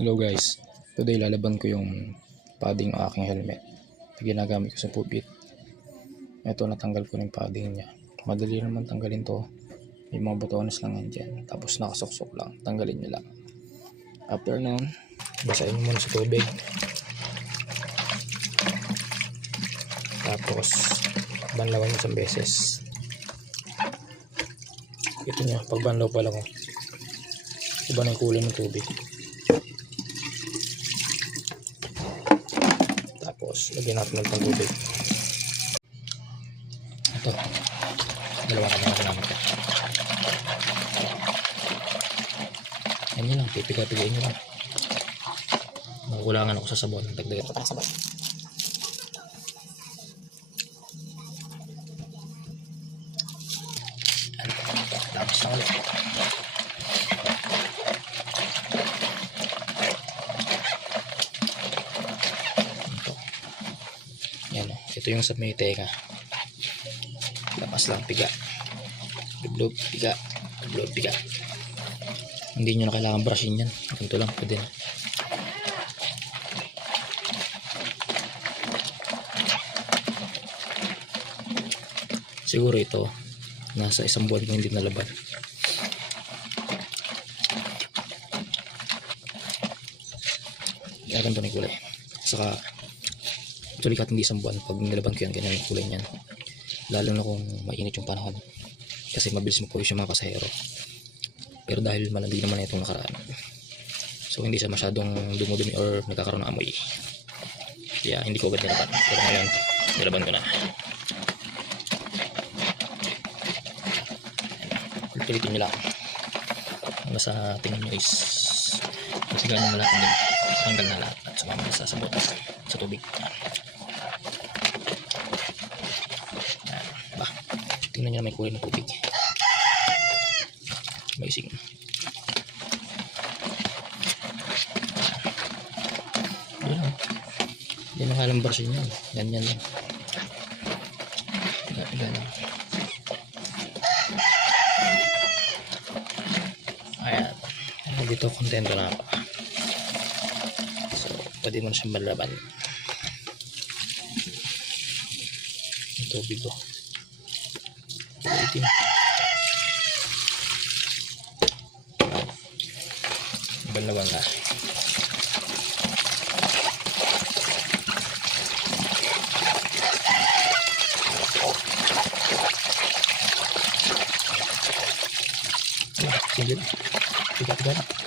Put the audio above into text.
Hello guys, today lalaban ko yung padding ng aking helmet na ginagamit ko sa pupit. Ito, natanggal ko ng padding niya. Madali naman tanggalin to, may mga botones lang yan dyan, tapos nakasuksok lang, tanggalin nyo lang. After nun, basahin mo muna sa tubig, tapos banlawan mo isang beses. Ito nyo, pag banlaw pa lang, iba na yung kulay ng tubig. Tapos lagyan natin ng tubig. Ito, dalawa ka na naman ito. Yan lang, pipiga-pigain nyo lang. Makukulangan ako sa sabon, dagdagan ko tayo sabon. Tapos na ulit. Yan, ito yung sa may tenga. Lapas lang, piga. Dublog, piga. Dublog, piga. Hindi nyo na kailangan brushin yan. Ganito lang, pwede na. Siguro ito, nasa isang buwan ko hindi nalaban. Kaya ganito na yung kulay. Saka, actually kahit hindi isang buwan, pag nilaban ko yan, ganyan yung kulay niyan. Lalo na kung mainit yung panahon, kasi mabilis magpawis yung mga pasahero. Pero dahil malamig naman itong nakaraan, so hindi siya masyadong dumudumi or nagkakaroon ng amoy, kaya hindi ko agad nilaban. Pero ngayon, nilaban ko na. Pilitin nyo lang hanggang sa tingin nyo is masigahan nyo lahat din, hanggang na lahat at sumama sa sabon sa tubig. Tingnan nyo na may kulay ng tubig. Amazing. Yan. Hindi na kalang brushing yan. Ganyan lang. Ganyan. Ayan. Dito kontento na ako. So, pwede mo na siyang malaban. Yung tubig ko. Itim. Banlawan na. Sige. Tiga-tiga na.